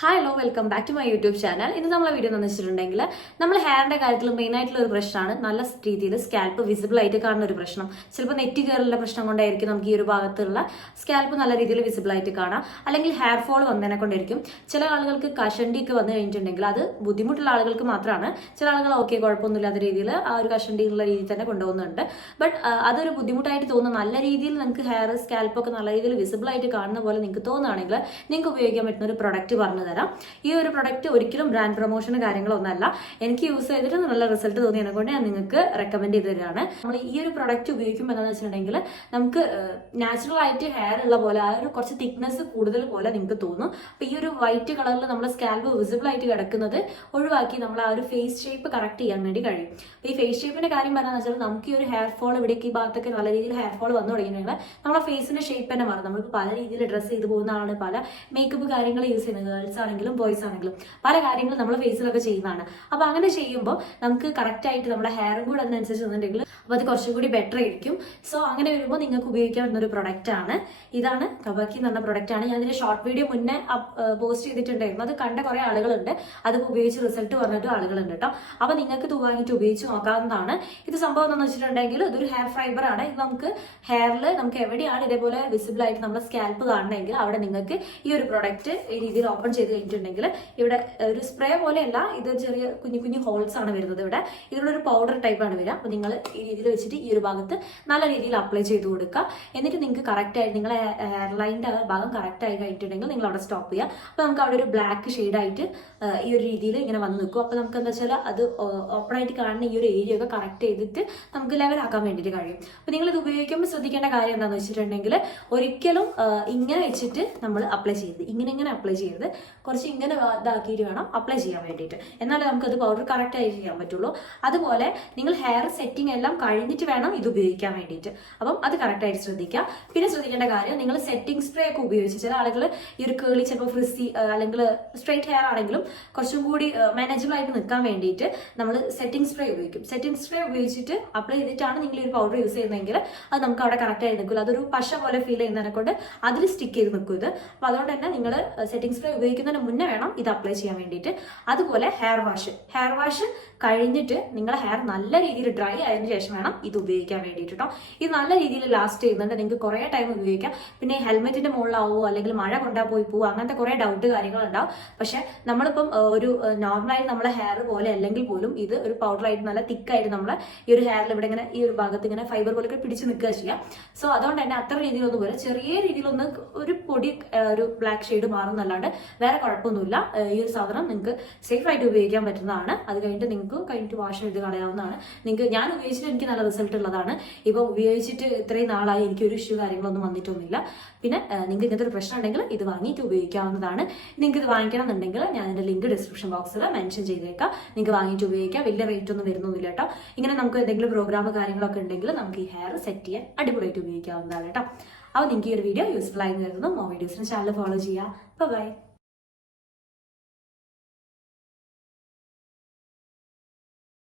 Hi hello welcome back to my YouTube channel ഇന്ന് നമ്മളെ video എന്ന് വെച്ചിട്ടുണ്ടെങ്കിൽ നമ്മൾ ഹെയറിന്റെ കാര്യത്തിൽ മെയിൻ ആയിട്ടുള്ള ഒരു പ്രശ്നമാണ് നല്ല രീതിയിൽ സ്കാൽപ്പ് വിസിബിൾ ആയിട്ട് കാണുന്ന ഒരു പ്രശ്നം. ചിലപ്പോൾ നെറ്റ് കയറുള്ള പ്രശ്നം കൊണ്ടായിരിക്കും നമുക്ക് ഈ ഒരു ഭാഗത്തുള്ള സ്കാൽപ്പ് നല്ല രീതിയിൽ വിസിബിൾ ആയിട്ട് കാണാം. അല്ലെങ്കിൽ ഹെയർ ഫോൾ വന്നതിനെ കൊണ്ടായിരിക്കും. ചില ആളുകൾക്ക് കഷണ്ടിയൊക്കെ വന്നു കഴിഞ്ഞിട്ടുണ്ടെങ്കിൽ അത് ബുദ്ധിമുട്ടുള്ള ആളുകൾക്ക് മാത്രമാണ് ചില ആളുകൾ ഓക്കെ കുഴപ്പമൊന്നുമില്ലാത്ത രീതിയിൽ ആ ഒരു കഷണ്ടി ഉള്ള രീതിയിൽ തന്നെ കൊണ്ടുപോകുന്നുണ്ട്. ബട്ട് അതൊരു ബുദ്ധിമുട്ടായിട്ട് തോന്നുന്ന നല്ല രീതിയിൽ നിങ്ങൾക്ക് ഹെയർ സ്കാൽപ്പ് ഒക്കെ നല്ല രീതിയിൽ വിസിബിൾ ആയിട്ട് കാണുന്ന പോലെ നിങ്ങൾക്ക് തോന്നുകയാണെങ്കിൽ നിങ്ങൾക്ക് ഉപയോഗിക്കാൻ പറ്റുന്ന ഒരു പ്രൊഡക്റ്റ് പറഞ്ഞു തരാം. ഈ ഒരു പ്രൊഡക്റ്റ് ഒരിക്കലും ബ്രാൻഡ് പ്രൊമോഷൻ കാര്യങ്ങളൊന്നല്ല എനിക്ക് യൂസ് ചെയ്തിട്ട് നല്ല റിസൾട്ട് തോന്നിയതിനെ കൊണ്ട് ഞാൻ നിങ്ങൾക്ക് റെക്കമെൻഡ് ചെയ്ത് നമ്മൾ ഈ ഒരു പ്രൊഡക്റ്റ് ഉപയോഗിക്കുമ്പോൾ എന്താണെന്ന് വെച്ചിട്ടുണ്ടെങ്കിൽ നമുക്ക് നാച്ചുറൽ ആയിട്ട് ഹെയർ ഉള്ള പോലെ ആ ഒരു കുറച്ച് തിക്നെസ് കൂടുതൽ പോലെ നിങ്ങൾക്ക് തോന്നും. അപ്പൊ ഈ ഒരു വൈറ്റ് കളറിൽ നമ്മുടെ സ്കാൽബ് വിസിബിൾ ആയിട്ട് കിടക്കുന്നത് ഒഴിവാക്കി നമ്മൾ ആ ഒരു ഫേസ് ഷേപ്പ് കറക്റ്റ് ചെയ്യാൻ വേണ്ടി കഴിയും. അപ്പൊ ഈ ഫേസ് ഷേപ്പിന്റെ കാര്യം പറയാന്ന് വെച്ചാൽ നമുക്ക് ഈ ഒരു ഹെയർ ഫോൾ ഇവിടേക്ക് ഈ ഭാഗത്തൊക്കെ നല്ല രീതിയിൽ ഹെയർ ഫോൾ വന്നു തുടങ്ങിയിട്ടുണ്ടെങ്കിൽ നമ്മുടെ ഫേസിന്റെ ഷേപ്പ് തന്നെ മാറും. നമ്മൾ പല രീതിയിൽ ഡ്രസ്സ് ചെയ്ത് പോകുന്നതാണ് പല മേക്കപ്പ് കാര്യങ്ങൾ യൂസ് ചെയ്യുന്നത് ഗേൾസ് ആണെങ്കിലും ബോയ്സ് ആണെങ്കിലും പല കാര്യങ്ങളും നമ്മൾ ഫേസിലൊക്കെ ചെയ്യുന്നതാണ് അപ്പൊ അങ്ങനെ ചെയ്യുമ്പോൾ നമുക്ക് കറക്റ്റ് ആയിട്ട് നമ്മുടെ ഹെയറും കൂടെ അതിനനുസരിച്ച് വന്നിട്ടുണ്ടെങ്കിൽ അപ്പോൾ അത് കുറച്ചും കൂടി ബെറ്റർ ആയിരിക്കും. സോ അങ്ങനെ വരുമ്പോൾ നിങ്ങൾക്ക് ഉപയോഗിക്കാൻ പറ്റുന്ന ഒരു പ്രൊഡക്റ്റ് ആണ്. ഇതാണ് കബക്കി എന്ന് പറഞ്ഞ പ്രൊഡക്റ്റ് ആണ്. ഞാൻ ഇതിന്റെ ഷോർട്ട് വീഡിയോ മുന്നേ പോസ്റ്റ് ചെയ്തിട്ടുണ്ടായിരുന്നു. അത് കണ്ട കുറെ ആളുകളുണ്ട്. അത് ഉപയോഗിച്ച് റിസൾട്ട് പറഞ്ഞിട്ട് ആളുകളുണ്ട് കേട്ടോ അപ്പൊ നിങ്ങൾക്ക് ഇത് വാങ്ങിയിട്ട് ഉപയോഗിച്ച് നോക്കാവുന്നതാണ്. ഇത് സംഭവം എന്താണെന്ന് വെച്ചിട്ടുണ്ടെങ്കിൽ ഇതൊരു ഹെയർ ഫൈബർ ആണ്. ഇത് നമുക്ക് ഹെയറിൽ നമുക്ക് എവിടെയാണ് ഇതേപോലെ വിസിബിൾ ആയിട്ട് നമ്മുടെ സ്കാൽപ്പ് കാണണമെങ്കിൽ അവിടെ നിങ്ങൾക്ക് ഈ ഒരു പ്രൊഡക്റ്റ് ഈ രീതിയിൽ ഓപ്പൺ ചെയ്ത് കഴിഞ്ഞിട്ടുണ്ടെങ്കിൽ ഇവിടെ ഒരു സ്പ്രേ പോലെയല്ല ഇത് ചെറിയ കുഞ്ഞു കുഞ്ഞു ഹോൾസ് ആണ് വരുന്നത് ഇവിടെ. ഇതിലുള്ള ഒരു പൗഡർ ടൈപ്പ് ആണ് വരിക. അപ്പോൾ നിങ്ങൾ ഈ രീതിയിൽ വെച്ചിട്ട് ഈ ഒരു ഭാഗത്ത് നല്ല രീതിയിൽ അപ്ലൈ ചെയ്ത് കൊടുക്കുക. എന്നിട്ട് നിങ്ങൾക്ക് കറക്റ്റ് ആയി നിങ്ങളെ എയർലൈന്റെ ഭാഗം കറക്റ്റ് ആയി കഴിഞ്ഞിട്ടുണ്ടെങ്കിൽ നിങ്ങൾ അവിടെ സ്റ്റോപ്പ് ചെയ്യുക. അപ്പോൾ നമുക്ക് അവിടെ ഒരു ബ്ലാക്ക് ഷെയ്ഡായിട്ട് ഈ ഒരു രീതിയിൽ ഇങ്ങനെ വന്ന് നിൽക്കും. അപ്പോൾ നമുക്ക് എന്താ വെച്ചാൽ അത് ഓപ്പൺ ആയിട്ട് കാണുന്ന ഈ ഒരു ഏരിയ ഒക്കെ കറക്റ്റ് ചെയ്തിട്ട് നമുക്ക് ലെവലാക്കാൻ വേണ്ടിയിട്ട് കഴിയും. അപ്പോൾ നിങ്ങൾ ഇത് ഉപയോഗിക്കുമ്പോൾ ശ്രദ്ധിക്കേണ്ട കാര്യം എന്താണെന്ന് വെച്ചിട്ടുണ്ടെങ്കിൽ ഒരിക്കലും ഇങ്ങനെ വെച്ചിട്ട് നമ്മൾ അപ്ലൈ ചെയ്യരുത്. ഇങ്ങനെ ഇങ്ങനെ അപ്ലൈ ചെയ്യരുത്. കുറച്ച് ഇങ്ങനെ ഇതാക്കിയിട്ട് വേണം അപ്ലൈ ചെയ്യാൻ വേണ്ടിയിട്ട്. എന്നാലേ നമുക്കത് പൗഡർ കറക്റ്റായി ചെയ്യാൻ പറ്റുള്ളൂ. അതുപോലെ നിങ്ങൾ ഹെയർ സെറ്റിംഗ് എല്ലാം കഴിഞ്ഞിട്ട് വേണം ഇത് ഉപയോഗിക്കാൻ വേണ്ടിയിട്ട്. അപ്പം അത് കറക്റ്റായിട്ട് ശ്രദ്ധിക്കുക. പിന്നെ ശ്രദ്ധിക്കേണ്ട കാര്യം നിങ്ങൾ സെറ്റിംഗ് സ്പ്രേ ഒക്കെ ഉപയോഗിച്ച് ചില ആളുകൾ ഈ ഒരു കേളി ചിലപ്പോൾ ഫ്രിസി അല്ലെങ്കിൽ സ്ട്രെയിറ്റ് ഹെയർ ആണെങ്കിലും കുറച്ചും കൂടി മാനേജബിൾ ആയിട്ട് നിൽക്കാൻ വേണ്ടിയിട്ട് നമ്മൾ സെറ്റിംഗ് സ്പ്രേ ഉപയോഗിക്കും. സെറ്റിംഗ് സ്പ്രേ ഉപയോഗിച്ചിട്ട് അപ്ലൈ ചെയ്തിട്ടാണ് നിങ്ങൾ ഈ ഒരു പൗഡർ യൂസ് ചെയ്യുന്നതെങ്കിൽ അത് നമുക്ക് അവിടെ കറക്റ്റായി നിൽക്കില്ല. അതൊരു പശ പോലെ ഫീൽ ചെയ്യുന്നതിനെ കൊണ്ട് അതിൽ സ്റ്റിക്ക് ചെയ്ത് നിൽക്കും ഇത്. അപ്പോൾ അതുകൊണ്ട് തന്നെ നിങ്ങൾ സെറ്റിംഗ് സ്പ്രേ ഉപയോഗിക്കുന്നതിന് മുന്നേ വേണം ഇത് അപ്ലൈ ചെയ്യാൻ വേണ്ടിയിട്ട്. അതുപോലെ ഹെയർ വാഷ് ഹെയർ വാഷ് കഴിഞ്ഞിട്ട് നിങ്ങളുടെ ഹെയർ നല്ല രീതിയിൽ ഡ്രൈ ആയതിനു ശേഷം വേണം ഇത് ഉപയോഗിക്കാൻ വേണ്ടിയിട്ട് കേട്ടോ ഇത് നല്ല രീതിയിൽ ലാസ്റ്റ് ചെയ്യുന്നുണ്ട്. നിങ്ങൾക്ക് കുറേ ടൈം ഉപയോഗിക്കാം. പിന്നെ ഹെൽമെറ്റിന്റെ മുകളിലാവോ അല്ലെങ്കിൽ മഴ കൊണ്ടാ പോയി പോവോ അങ്ങനത്തെ കുറേ ഡൗട്ട് കാര്യങ്ങളുണ്ടാവും. പക്ഷെ നമ്മളിപ്പം ഒരു നോർമലായി നമ്മളെ ഹെയർ പോലെ അല്ലെങ്കിൽ പോലും ഇത് ഒരു പൗഡറായിട്ട് നല്ല തിക്കായിട്ട് നമ്മളെ ഈ ഒരു ഹെയറിൽ ഇവിടെ ഇങ്ങനെ ഈ ഒരു ഭാഗത്ത് ഇങ്ങനെ ഫൈബർ പോലൊക്കെ പിടിച്ച് നിൽക്കുക ചെയ്യാം. സോ അതുകൊണ്ട് തന്നെ അത്ര രീതിയിലൊന്നും പോലെ ചെറിയ രീതിയിലൊന്ന് ഒരു പൊടി ഒരു ബ്ലാക്ക് ഷെയ്ഡ് മാറുന്നല്ലാണ്ട് വേറെ കുഴപ്പമൊന്നുമില്ല. ഈ ഒരു സാധനം നിങ്ങൾക്ക് സേഫ് ആയിട്ട് ഉപയോഗിക്കാൻ പറ്റുന്നതാണ്. അത് കഴിഞ്ഞിട്ട് നിങ്ങൾക്ക് കഴിഞ്ഞിട്ട് വാഷ് ചെയ്ത് കളയാവുന്നതാണ്. നിങ്ങൾക്ക് ഞാൻ ഉപയോഗിച്ചിട്ട് എനിക്ക് നല്ല റിസൾട്ട് ഉള്ളതാണ്. ഇപ്പോൾ ഉപയോഗിച്ചിട്ട് ഇത്രയും നാളായി എനിക്ക് ഒരു ഇഷ്യൂ കാര്യങ്ങളൊന്നും വന്നിട്ടൊന്നുമില്ല. പിന്നെ നിങ്ങൾക്ക് ഇങ്ങനത്തെ ഒരു പ്രശ്നം ഉണ്ടെങ്കിൽ ഇത് വാങ്ങിയിട്ട് ഉപയോഗിക്കാവുന്നതാണ്. നിങ്ങൾക്ക് ഇത് വാങ്ങിക്കണം എന്നുണ്ടെങ്കിൽ ഞാൻ അതിന്റെ ലിങ്ക് ഡിസ്ക്രിപ്ഷൻ ബോക്സിൽ മെൻഷൻ ചെയ്തേക്കാം. നിങ്ങൾക്ക് വാങ്ങിയിട്ട് ഉപയോഗിക്കാം. വലിയ റേറ്റ് ഒന്നും വരുന്നൊന്നുമില്ല കേട്ടോ. ഇങ്ങനെ നമുക്ക് എന്തെങ്കിലും പ്രോഗ്രാം കാര്യങ്ങളൊക്കെ ഉണ്ടെങ്കിൽ നമുക്ക് ഈ ഹെയർ സെറ്റ് ചെയ്യാൻ അടിപൊളിയായിട്ട് ഉപയോഗിക്കാവുന്നതാണ് കേട്ടോ. അപ്പോൾ നിങ്ങൾക്ക് ഈ ഒരു വീഡിയോ യൂസ്ഫുൾ ആയി കരുതുന്നു. മോ വീഡിയോസിന് ചാനൽ ഫോളോ ചെയ്യുക. ബൈ